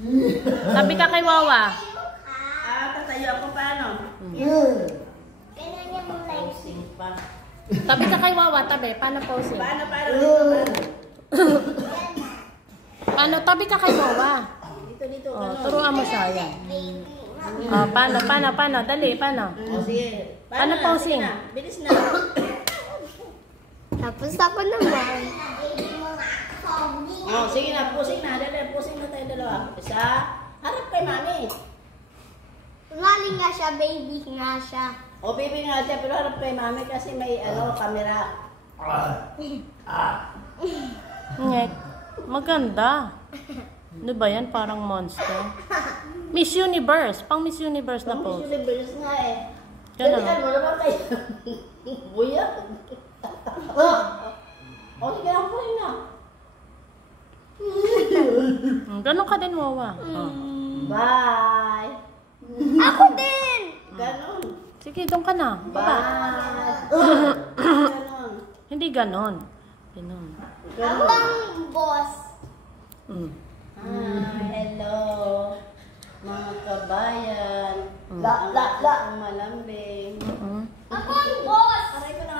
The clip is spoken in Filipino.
Tabi ka kay Wawa. Tatayo ako paano? Kailangan mo like. Tabi ka kay Wawa, tabi. Paano posing? Paano? Paano? Tabi ka kay Wawa. Dito. Oh, turuan mo siya. Yan. Oh, paano? Dali, paano? Sige. Paano posing? Bilis na. Tapos ako naman. Sige na, pusing na. Dali, pusing na tayo dalawa. Isa. Harap kay mami. Mali nga siya, baby nga siya. O, baby nga siya, pero harap kay mami kasi may camera. Ngek. Maganda. Ano ba yan? Parang monster. Miss Universe. Pang Miss Universe na pose. Miss Universe nga eh. Ganun. Dalihan mo naman kayo. Buya. Sige na, pusing na. Ganun ka din, Wawa. Bye. Ako din! Ganon. Sige, doon ka na. Baba. Bye. Ganon. Hindi ganon. Ganon. Ako ang boss. Hello. Mga kabayan. La. Ang malambing. Ako ang boss! Aray ko na